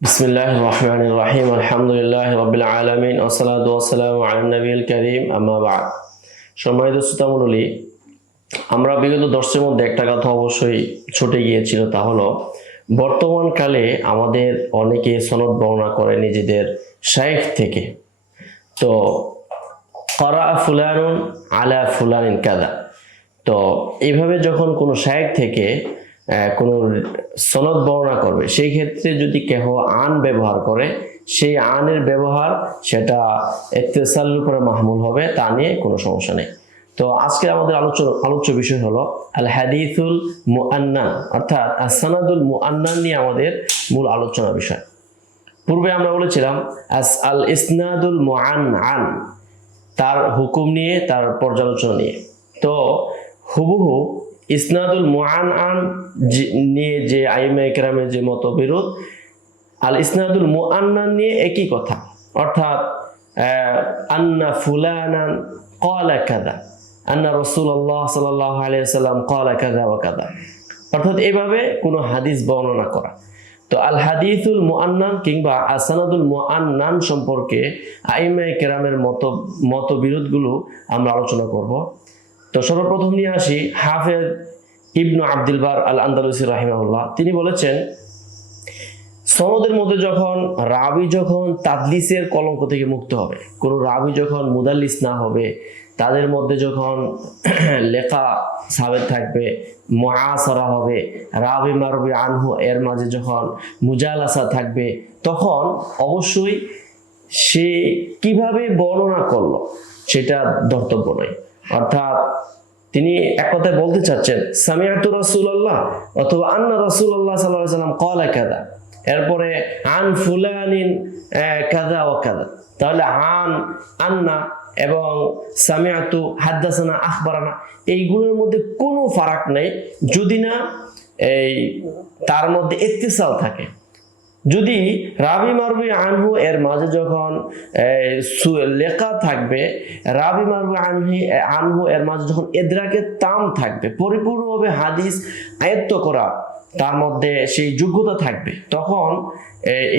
বিসমিল্লাহ রহমান রাহিম আলহামদুলিল্লাহ রবিল আলমিন ওসালাদ ওসালাম আলনবীল করিম আমাবাদ সম্মানিত শ্রোতামণ্ডলী, আমরা বিগত দর্শের মধ্যে একটা কথা অবশ্যই ছুটে গিয়েছিল, তা হলো বর্তমানকালে আমাদের অনেকে সনদ বর্ণনা করে নিজেদের শায়েখ থেকে। তো, করা ফুলানুন আলা ফুলানিন কাদা। তো এইভাবে যখন কোনো শায়েক থেকে কোনো সনদ বর্ণনা করবে। সেই ক্ষেত্রে যদি কেহ আন ব্যবহার করে, সেই আনের ব্যবহার সেটা এত্তেসালের উপরে মাহমুল হবে, তা নিয়ে কোনো সমস্যা নেই। তো আজকে আমাদের আলোচ্য আলোচ্য বিষয় হলো আল হাদিসুল মুআন্নান, অর্থাৎ আসানাদুল মুআন্নান নিয়ে আমাদের মূল আলোচনা বিষয়। পূর্বে আমরা বলেছিলাম আস আল ইসনাদুল মুআন আন তার হুকুম নিয়ে, তার পর্যালোচনা নিয়ে। তো হুবহু ইসনাদুল মুআন আন নিয়ে যে আইমা একরামের যে মতবিরোধ, আল ইসনাদুল মুআন্নান নিয়ে একই কথা। অর্থাৎ আন্না ফুলানান ক্বালা কাদা আন্না রাসূলুল্লাহ সাল্লাল্লাহু আলাইহি ওয়াসাল্লাম ক্বালা কাদা ওয়া কাদা অর্থাৎ এভাবে কোনো হাদিস বর্ণনা করা। তো আল হাদিসুল মুআন্নান কিংবা আসানাদুল মুআন্নান সম্পর্কে আইমা কেরামের মত, মতবিরোধগুলো আমরা আলোচনা করব। তো সর্বপ্রথম নিয়ে আসি হাফেজ ইবনু আব্দুল বার আল আন্দালুসি রাহিমাহুল্লাহ। তিনি বলেছেন, সনদের মধ্যে যখন রাবি যখন তাদলিসের কলঙ্ক থেকে মুক্ত হবে, কোনো রাবি যখন মুদাল্লিস না হবে, তাদের মধ্যে যখন লেখা সাবেত থাকবে মহাসরা হবে, রাবি মারবি আনহু, এর মাঝে যখন মুজালাসা থাকবে, তখন অবশ্যই সে কীভাবে বর্ণনা করল, সেটা ধর্তব্য নয়। অর্থাৎ তিনি এক কথায় বলতে চাচ্ছেন সামিয়াতু রাসূলুল্লাহ অথবা, আন্না রাসূলুল্লাহ সাল্লাল্লাহু আলাইহি সাল্লাম ক্বালা কাদা এরপরে, আন ফুলানিন কাদা ও কাদা তাহলে, আন, আন্না এবং সামিয়াতু হাদ্দাসানা আখবারানা এইগুলোর মধ্যে কোনো ফারাক নেই, যদি না এই তার মধ্যে ইত্তিসাল থাকে। যদি রাবি মারবি আনহু এর মাঝে যখন লেখা থাকবে, রাবি মারবি আনহি আনহু এর মাঝে যখন এদরাকে তাম থাকবে, পরিপূর্ণভাবে হাদিস আয়ত্ত করা, তার মধ্যে সেই যোগ্যতা থাকবে, তখন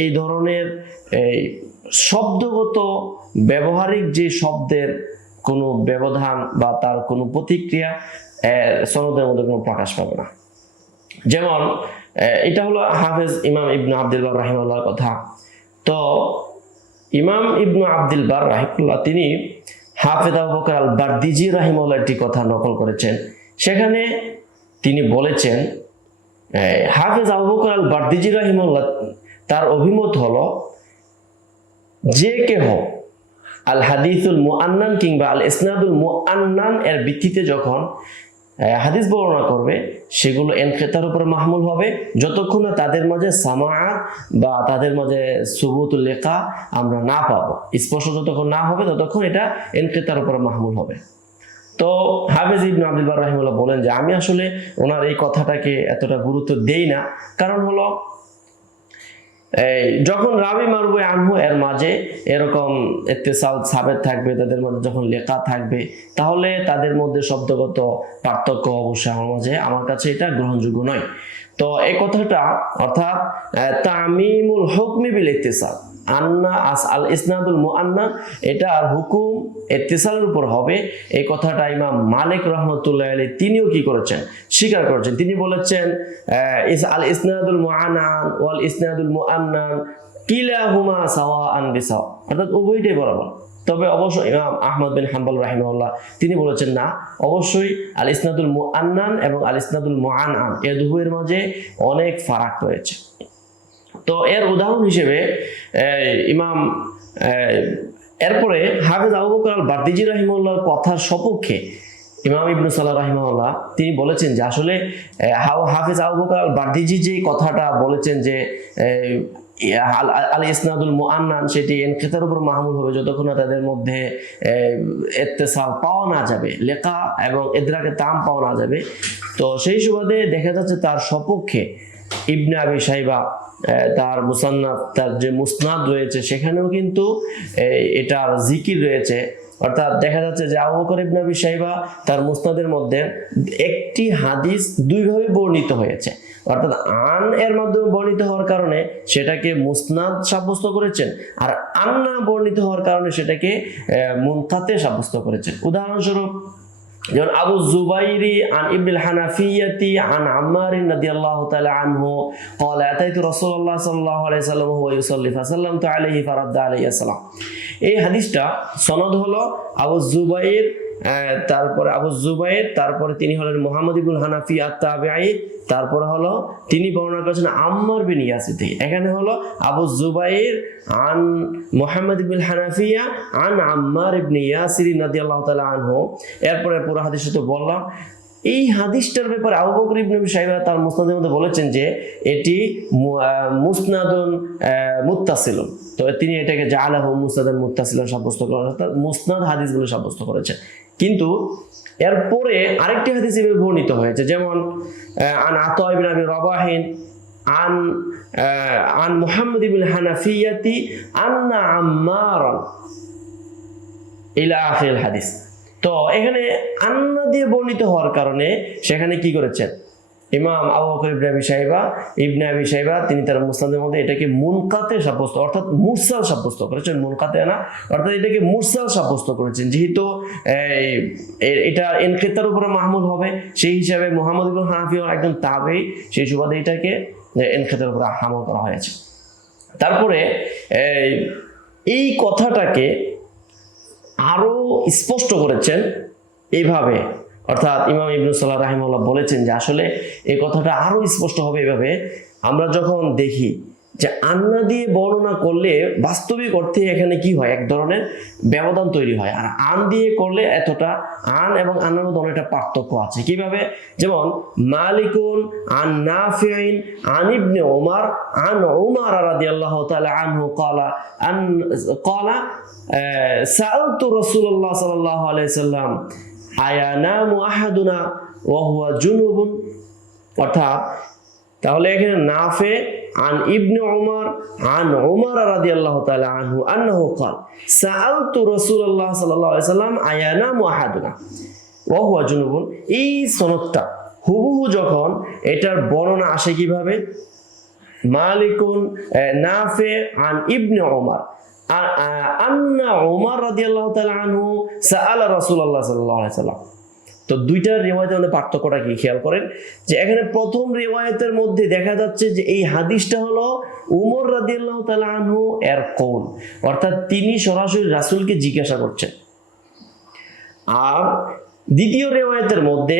এই ধরনের শব্দগত ব্যবহারিক যে শব্দের কোনো ব্যবধান বা তার কোনো প্রতিক্রিয়া সনদের মধ্যে কোনো প্রকাশ পাবে না। যেমন এটা হলো হাফেজ ইমাম ইবনু আব্দুল বার রাহিমাল্লাহর কথা। তো ইমাম ইবনু আব্দুল বার রাহিমুল্লাহ তিনি হাফেজ আবু আল বারদিজি রাহিমাল্লাহ একটি কথা নকল করেছেন। সেখানে তিনি বলেছেন হাফেজ আবু আল বারদিজি রাহিমাল্লাহ তার অভিমত হলো, যে কেহ আল হাদিসুল মুআন্নান কিংবা আল ইসনাদুল মুআন্নান এর ভিত্তিতে যখন হাদিস বর্ণনা করবে, সেগুলো এনকেতার উপর মাহমুল হবে। যতক্ষণ না তাদের মাঝে সামা বা তাদের মাঝে সুবুত লেখা আমরা না পাবো। স্পষ্ট যতক্ষণ না হবে, ততক্ষণ এটা এনকেতার উপর মাহমুল হবে। তো হাফেজ ইবন আব্দুল বার রাহিমুল্লাহ বলেন যে, আমি আসলে ওনার এই কথাটাকে এতটা গুরুত্ব দেই না। কারণ হলো যখন রাবি মারবো আনহু, এর মাঝে এরকম এতেসাল সাবেত থাকবে, তাদের মধ্যে যখন লেখা থাকবে, তাহলে তাদের মধ্যে শব্দগত পার্থক্য অবশ্যই আমার মাঝে। আমার কাছে এটা গ্রহণযোগ্য নয়। তো এই কথাটা অর্থাৎ তামিমুল হুকমি বিল আন্না আস আল ইসনাদুল মুআন্না এটার হুকুম ইত্তেসালের উপর হবে। এই কথাটা ইমাম মালিক রহমতুল্লাহ আলী তিনিও কি করেছেন? স্বীকার করেছেন। তিনি বলেছেন ইস- আল ইসনাদুল মুআনান ওয়াল ইসনাদুল মুআন্নান কিলাহুমা সাওয়াআন বিসাওয়া। অর্থাৎ উভয়টাই বরাবর। তবে অবশ্য ইমাম আহমদ বিন হাম্বল রাহিমাহুল্লাহ, তিনি বলেছেন, না, অবশ্যই আল ইসনাদুল মুআন্নান এবং আল ইসনাদুল মুআনআন, এ দুয়ের মাঝে অনেক ফারাক রয়েছে। তো এর উদাহরণ হিসেবে ইমাম এরপরে হাফেজ আবু বকর আল বার্দিজি রাহিমউল্লাহর কথার সপক্ষে ইমাম ইবনু সাল্লাহ রাহিমাহুল্লাহ, তিনি বলেছেন যে আসলে হাফিজ আবু বকর আল বার্দিজি যে কথাটা বলেছেন যে আল ইসনাদুল মুআন্নান সেটি এনকেতার উপর মাহমুল হবে যতক্ষণ না তাদের মধ্যে এত্তেসাল পাওয়া না যাবে, লেখা এবং এদরাকে তাম পাওয়া না যাবে। তো সেই সুবাদে দেখা যাচ্ছে তার সপক্ষে ইবনে আবি সাইবা তার মুসান্নাফ, তার যে মুসনাদ রয়েছে সেখানেও কিন্তু এটা এটার জিকির রয়েছে। অর্থাৎ দেখা যাচ্ছে যে আবু বকর ইবনে আবি তার মুসনাদের মধ্যে একটি হাদিস দুইভাবে বর্ণিত হয়েছে। অর্থাৎ আন এর মাধ্যমে বর্ণিত হওয়ার কারণে সেটাকে মুসনাদ সাব্যস্ত করেছেন আর আন্না বর্ণিত হওয়ার কারণে সেটাকে মুনতাতে সাব্যস্ত করেছেন। উদাহরণস্বরূপ যেমন আবু জুবাইরি আন ইবনুল হানাফিয়াতি আন আম্মার রাদিয়াল্লাহু তাআলা আনহু قال اتيت رسول الله صلى الله عليه وسلم وهو يصلي فسلمت عليه فرد عليه السلام এই হাদিসটা সনদ হলো আবু জুবাইর আহ, তারপরে আবু জুবাইর, তারপরে তিনি হলেন মোহাম্মদ ইবুল হানাফি আত্মাবি তারপরে হলো তিনি বর্ণনা করেছেন আম্মার বিন ইয়াসি থেকে এখানে হলো আবু জুবাইর আন মোহাম্মদ ইবুল হানাফিয়া আন আম্মার ইবনে ইয়াসির নাদি আল্লাহ তালা আনহ। এরপরে পুরো হাদিস তো বললাম এই হাদিসটার ব্যাপারে আবু বকর ইবনে শাইবা তার মুসনাদের মধ্যে বলেছেন যে এটি মুসনাদুন আহ, মুত্তাসিলুন। তো তিনি এটাকে জালাহু মুসনাদুন মুত্তাসিলুন সাব্যস্ত করেন অর্থাৎ মুসনাদ হাদিস বলে সাব্যস্ত করেছেন। কিন্তু এরপরে আরেকটি হাদিস এভাবে বর্ণিত হয়েছে যেমন আন আতা ইবনে আবি রাবাহিন আন আন মুহাম্মদ ইবনে হানাফিয়াতি আন্না আম্মারান। ইলা আখিল হাদিস। তো এখানে আন্না দিয়ে বর্ণিত হওয়ার কারণে সেখানে কি করেছেন? ইমাম আবু বকর সাহেবা ইবনে আবি সাহেবা তিনি তার মুসনাদের মধ্যে এটাকে মুনকাতে সাব্যস্ত, অর্থাৎ মুরসাল সাব্যস্ত করেছেন, মুনকাতে না, অর্থাৎ এটাকে মুরসাল সাব্যস্ত করেছেন। যেহেতু এটা এনকেতার উপরে মাহমুল হবে, সেই হিসাবে মোহাম্মদ ইবুল হানাফি একজন তাবেই সেই সুবাদে এটাকে এনকেতার উপরে হামল করা হয়েছে। তারপরে এই কথাটাকে আরও স্পষ্ট করেছেন এইভাবে অর্থাৎ ইমাম ইবনু সাল্লাহ রাহিমুল্লাহ বলেছেন যে আসলে এই কথাটা আরও স্পষ্ট হবে এভাবে। আমরা যখন দেখি যে আন্না দিয়ে বর্ণনা করলে বাস্তবিক অর্থে এখানে কি হয়? এক ধরনের ব্যবধান তৈরি হয়। আর আন দিয়ে করলে এতটা আন এবং আন্নার মধ্যে অনেকটা পার্থক্য আছে। কীভাবে? যেমন, মালিকুন আন নাফিআইন আন ইবনে ওমর আন ওমর রাদিয়াল্লাহু তাআলা আনহু ক্বালা আন, ক্বালা সাআলতু রাসূলুল্লাহ সাল্লাল্লাহু আলাইহি সাল্লাম আয়ানামু আহাদুনা ওয়া জুনুবুন। অর্থাৎ, তাহলে এখানে নাফে আন ইবনে ওমর আন ওমর রাদিয়াল্লাহু তাআলা আনহু আন্নাহু قال سألت رسول الله صلى الله عليه وسلم আয়ানামু আহাদুনা ওয়া হুয়া জুনুবুন এই সনদটা হুবহু যখন এটার বর্ণনা আসে কিভাবে মালিকুন আহ, নাফে আন ইবনে ওমর আ- আ- আন্না ওমর রাদিয়াল্লাহু তাআলা আনহু সাআলা রাসূলুল্লাহ সাল্লাল্লাহু আলাইহি সাল্লাম তো দুইটার রেওয়ায়তের মধ্যে পার্থক্যটা কি? খেয়াল করেন যে এখানে প্রথম রেওয়ায়তের মধ্যে দেখা যাচ্ছে যে এই হাদিসটা হলো উমর রাদিয়াল্লাহ তালা আনহু এর কৌল। অর্থাৎ তিনি সরাসরি রাসুলকে জিজ্ঞাসা করছেন। আর দ্বিতীয় রেওয়ায়তের মধ্যে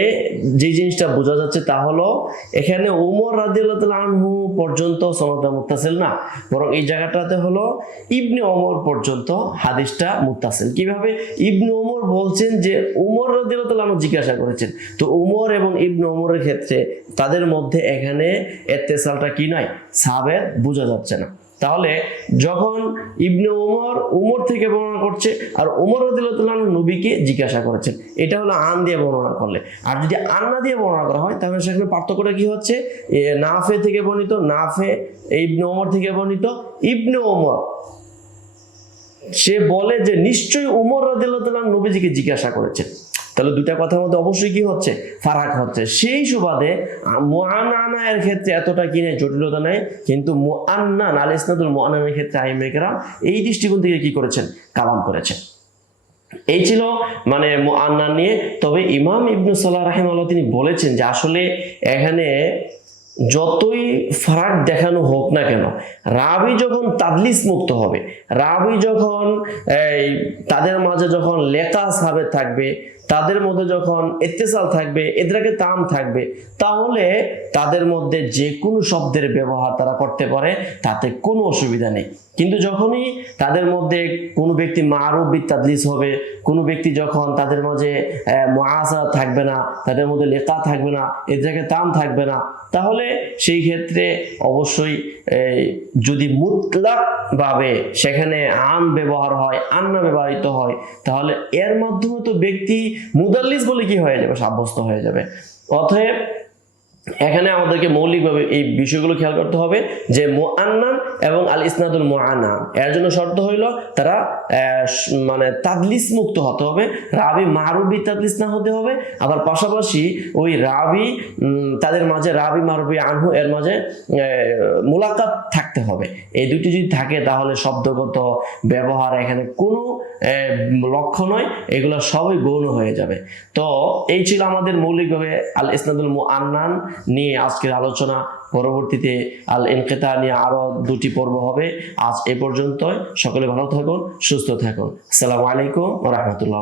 যে জিনিসটা বোঝা যাচ্ছে তা হলো, এখানে উমর তাআলা আনহু পর্যন্ত সনদটা মুত্তাসিল না, বরং এই জায়গাটাতে হলো ইবনে ওমর পর্যন্ত হাদিসটা মুত্তাসিল। কীভাবে? ইবনে ওমর বলছেন যে উমর তাআলা আনহু জিজ্ঞাসা করেছেন, তো উমর এবং ইবনে ওমরের ক্ষেত্রে তাদের মধ্যে এখানে এত্তেসালটা কি নয় সাবের বোঝা যাচ্ছে না। তাহলে যখন ইবনে ওমর উমর থেকে বর্ণনা করছে আর উমর রদিল্লাহ নবীকে জিজ্ঞাসা করেছেন, এটা হলো আন দিয়ে বর্ণনা করলে। আর যদি আন্না দিয়ে বর্ণনা করা হয়, তাহলে সেখানে পার্থক্যটা কি হচ্ছে? নাফে থেকে বর্ণিত, নাফে ইবনে ওমর থেকে বর্ণিত, ইবনে ওমর সে বলে যে, নিশ্চয়ই উমর রাদিল্লাহ নবীজিকে জিজ্ঞাসা করেছেন। তাহলে দুইটা কথার মধ্যে অবশ্যই কি হচ্ছে? ফারাক হচ্ছে। সেই সুবাদে মোয়ান্না ক্ষেত্রে এতটা কি নেই, জটিলতা নেই, কিন্তু মোয়ান্না আল ইসনাদুল মোয়ান্নানের ক্ষেত্রে আইমেকেরা এই দৃষ্টিকোণ থেকে কি করেছেন? কালাম করেছেন। এই ছিল মানে আন্না নিয়ে। তবে ইমাম ইবনু সাল্লাহ রাহিমাল্লাহ তিনি বলেছেন যে আসলে এখানে যতই ফারাক দেখানো হোক না কেন, রাবি যখন তাদলিস মুক্ত হবে, রাবি যখন এই তাদের মাঝে যখন লেখা সাবে থাকবে, তাদের মধ্যে যখন এত্তেসাল থাকবে, এদেরকে তাম থাকবে, তাহলে তাদের মধ্যে যে কোনো শব্দের ব্যবহার তারা করতে পারে, তাতে কোনো অসুবিধা নেই। কিন্তু যখনই তাদের মধ্যে কোনো ব্যক্তি মারুব তাদলিস হবে, কোনো ব্যক্তি যখন তাদের মাঝে মহাসা থাকবে না, তাদের মধ্যে লেখা থাকবে না, এদেরকে তাম থাকবে না, তাহলে সেই ক্ষেত্রে অবশ্যই যদি মুতলাক ভাবে সেখানে আম ব্যবহার হয় আন্না ব্যবহৃত হয়, তাহলে এর মাধ্যমে তো ব্যক্তি মুদাল্লিস বলে কি হয়ে যাবে? সাব্যস্ত হয়ে যাবে। অতএব এখানে আমাদেরকে মৌলিকভাবে এই বিষয়গুলো খেয়াল করতে হবে যে মুআন্নান এবং আল ইসনাদুল মুআন্নান এর জন্য শর্ত হইল তারা মানে তাদলিস মুক্ত হতে হবে, রাবি মারুবি তাদলিস না হতে হবে, আবার পাশাপাশি ওই রাবি তাদের মাঝে রাবি মারুবি আনহু, এর মাঝে মোলাকাত থাকতে হবে। এই দুটি যদি থাকে তাহলে শব্দগত ব্যবহার এখানে কোনো লক্ষ্য নয়, এগুলো সবই গৌণ হয়ে যাবে। তো এই ছিল আমাদের মৌলিকভাবে আল ইসনাদুল মুআন্নান নিয়ে আজকের আলোচনা পরবর্তীতে আল ইনকেতা নিয়ে আরও দুটি পর্ব হবে। আজ এ পর্যন্ত সকলে ভালো থাকুন, সুস্থ থাকুন। আসসালামু আলাইকুম রহমতুল্লাহ